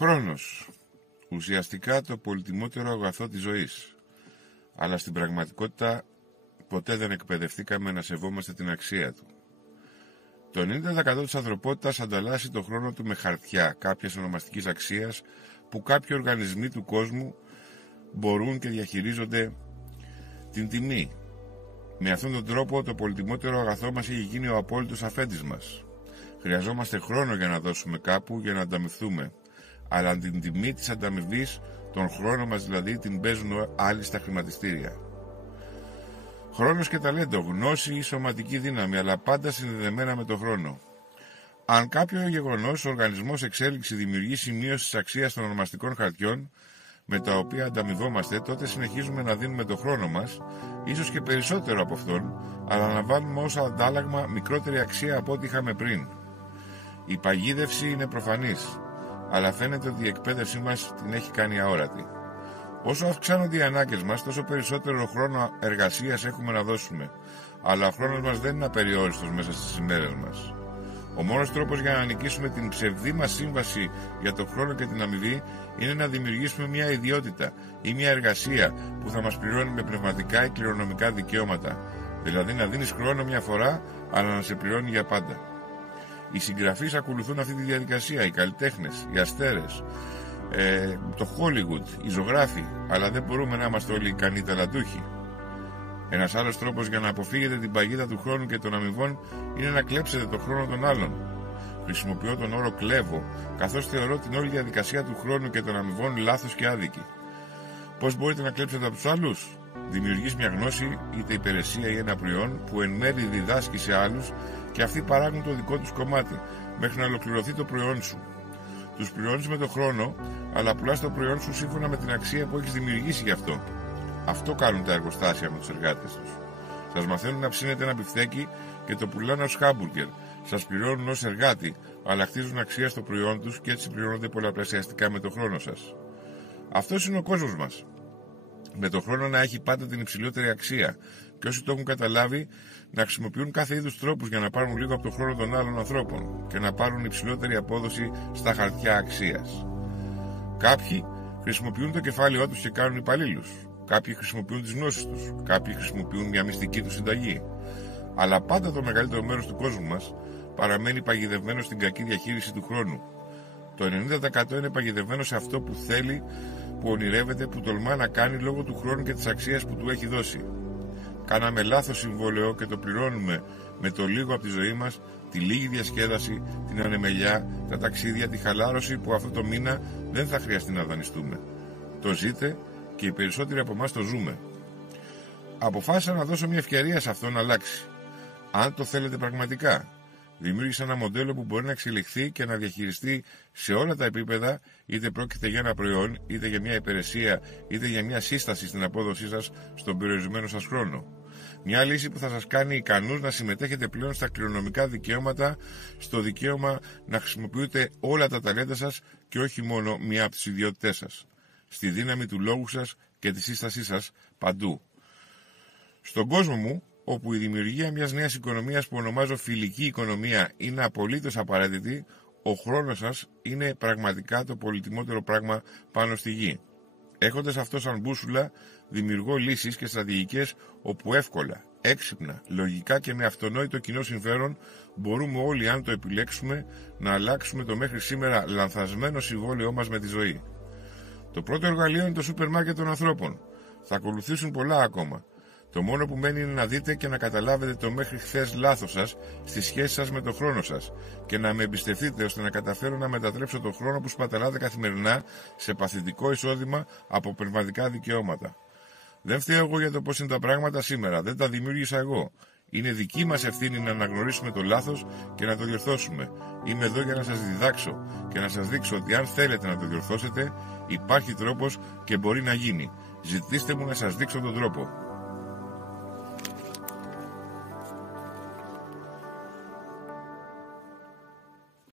Χρόνος. Ουσιαστικά το πολυτιμότερο αγαθό της ζωής. Αλλά στην πραγματικότητα ποτέ δεν εκπαιδευτήκαμε να σεβόμαστε την αξία του. Το 90% της ανθρωπότητας ανταλλάσσει το χρόνο του με χαρτιά κάποιας ονομαστικής αξίας που κάποιοι οργανισμοί του κόσμου μπορούν και διαχειρίζονται την τιμή. Με αυτόν τον τρόπο το πολυτιμότερο αγαθό μας έχει γίνει ο απόλυτος αφέντης μας. Χρειαζόμαστε χρόνο για να δώσουμε κάπου, για να ανταμοιφθούμε. Αλλά την τιμή της ανταμοιβής, τον χρόνο μας δηλαδή, την παίζουν άλλοι στα χρηματιστήρια. Χρόνος και ταλέντο, γνώση ή σωματική δύναμη, αλλά πάντα συνδεδεμένα με τον χρόνο. Αν κάποιο γεγονός, ο οργανισμός εξέλιξη δημιουργεί σημείωση της αξίας των ονομαστικών χαρτιών με τα οποία ανταμοιβόμαστε, τότε συνεχίζουμε να δίνουμε τον χρόνο μας, ίσως και περισσότερο από αυτόν, αλλά να βάλουμε ως αντάλλαγμα μικρότερη αξία από ό,τι είχαμε πριν. Η παγίδευση είναι προφανής, αλλά φαίνεται ότι η εκπαίδευσή μας την έχει κάνει αόρατη. Όσο αυξάνονται οι ανάγκες μας, τόσο περισσότερο χρόνο εργασίας έχουμε να δώσουμε, αλλά ο χρόνος μας δεν είναι απεριόριστος μέσα στις ημέρες μας. Ο μόνος τρόπος για να νικήσουμε την ψευδή μας σύμβαση για τον χρόνο και την αμοιβή είναι να δημιουργήσουμε μια ιδιότητα ή μια εργασία που θα μας πληρώνει με πνευματικά ή κληρονομικά δικαιώματα. Δηλαδή να δίνεις χρόνο μια φορά, αλλά να σε πληρώνει για πάντα. Οι συγγραφείς ακολουθούν αυτή τη διαδικασία, οι καλλιτέχνες, οι αστέρες, το Hollywood, οι ζωγράφοι, αλλά δεν μπορούμε να είμαστε όλοι ικανοί ταλαντούχοι. Ένας άλλος τρόπος για να αποφύγετε την παγίδα του χρόνου και των αμοιβών είναι να κλέψετε τον χρόνο των άλλων. Χρησιμοποιώ τον όρο κλέβω, καθώς θεωρώ την όλη διαδικασία του χρόνου και των αμοιβών λάθος και άδικη. Πώς μπορείτε να κλέψετε από τους άλλους? Δημιουργείς μια γνώση, είτε υπηρεσία ή ένα προϊόν, που εν μέρει διδάσκει σε άλλους και αυτοί παράγουν το δικό τους κομμάτι, μέχρι να ολοκληρωθεί το προϊόν σου. Τους πληρώνεις με τον χρόνο, αλλά πουλάς το προϊόν σου σύμφωνα με την αξία που έχεις δημιουργήσει γι' αυτό. Αυτό κάνουν τα εργοστάσια με τους εργάτες τους. Σας μαθαίνουν να ψήνετε ένα μπιφτέκι και το πουλάνε ως χάμπουργκερ. Σας πληρώνουν ως εργάτη, αλλά χτίζουν αξία στο προϊόν τους και έτσι πληρώνονται πολλαπλασιαστικά με τον χρόνο σας. Αυτός είναι ο κόσμος μας. Με τον χρόνο να έχει πάντα την υψηλότερη αξία, και όσοι το έχουν καταλάβει να χρησιμοποιούν κάθε είδους τρόπους για να πάρουν λίγο από τον χρόνο των άλλων ανθρώπων και να πάρουν υψηλότερη απόδοση στα χαρτιά αξίας. Κάποιοι χρησιμοποιούν το κεφάλαιό τους και κάνουν υπαλλήλους. Κάποιοι χρησιμοποιούν τις γνώσεις τους. Κάποιοι χρησιμοποιούν μια μυστική του συνταγή. Αλλά πάντα το μεγαλύτερο μέρος του κόσμου μας παραμένει παγιδευμένο στην κακή διαχείριση του χρόνου. Το 90% είναι παγιδευμένο σε αυτό που θέλει, που ονειρεύεται, που τολμά να κάνει λόγω του χρόνου και της αξίας που του έχει δώσει. Κάναμε λάθος συμβόλαιο και το πληρώνουμε με το λίγο από τη ζωή μας, τη λίγη διασκέδαση, την ανεμελιά, τα ταξίδια, τη χαλάρωση που αυτό το μήνα δεν θα χρειαστεί να δανειστούμε. Το ζείτε και οι περισσότεροι από εμάς το ζούμε. Αποφάσισα να δώσω μια ευκαιρία σε αυτό να αλλάξει. Αν το θέλετε πραγματικά, δημιούργησα ένα μοντέλο που μπορεί να εξελιχθεί και να διαχειριστεί σε όλα τα επίπεδα, είτε πρόκειται για ένα προϊόν, είτε για μια υπηρεσία, είτε για μια σύσταση στην απόδοσή σας στον περιορισμένο σας χρόνο. Μια λύση που θα σας κάνει ικανούς να συμμετέχετε πλέον στα κληρονομικά δικαιώματα, στο δικαίωμα να χρησιμοποιείτε όλα τα ταλέντα σας και όχι μόνο μία από τις ιδιότητές σας. Στη δύναμη του λόγου σας και τη σύστασή σας παντού. Στον κόσμο μου, όπου η δημιουργία μιας νέας οικονομίας που ονομάζω φιλική οικονομία είναι απολύτως απαραίτητη, ο χρόνος σας είναι πραγματικά το πολυτιμότερο πράγμα πάνω στη γη. Έχοντας αυτό σαν μπούσουλα, δημιουργώ λύσεις και στρατηγικές όπου εύκολα, έξυπνα, λογικά και με αυτονόητο κοινό συμφέρον μπορούμε όλοι, αν το επιλέξουμε, να αλλάξουμε το μέχρι σήμερα λανθασμένο συμβόλαιό μας με τη ζωή. Το πρώτο εργαλείο είναι το σούπερ μάρκετ των ανθρώπων. Θα ακολουθήσουν πολλά ακόμα. Το μόνο που μένει είναι να δείτε και να καταλάβετε το μέχρι χθες λάθος σας στη σχέση σας με τον χρόνο σας και να με εμπιστευτείτε ώστε να καταφέρω να μετατρέψω τον χρόνο που σπαταλάτε καθημερινά σε παθητικό εισόδημα από πνευματικά δικαιώματα. Δεν φταίω εγώ για το πώς είναι τα πράγματα σήμερα, δεν τα δημιούργησα εγώ. Είναι δική μας ευθύνη να αναγνωρίσουμε το λάθος και να το διορθώσουμε. Είμαι εδώ για να σας διδάξω και να σας δείξω ότι αν θέλετε να το διορθώσετε, υπάρχει τρόπος και μπορεί να γίνει. Ζητήστε μου να σας δείξω τον τρόπο.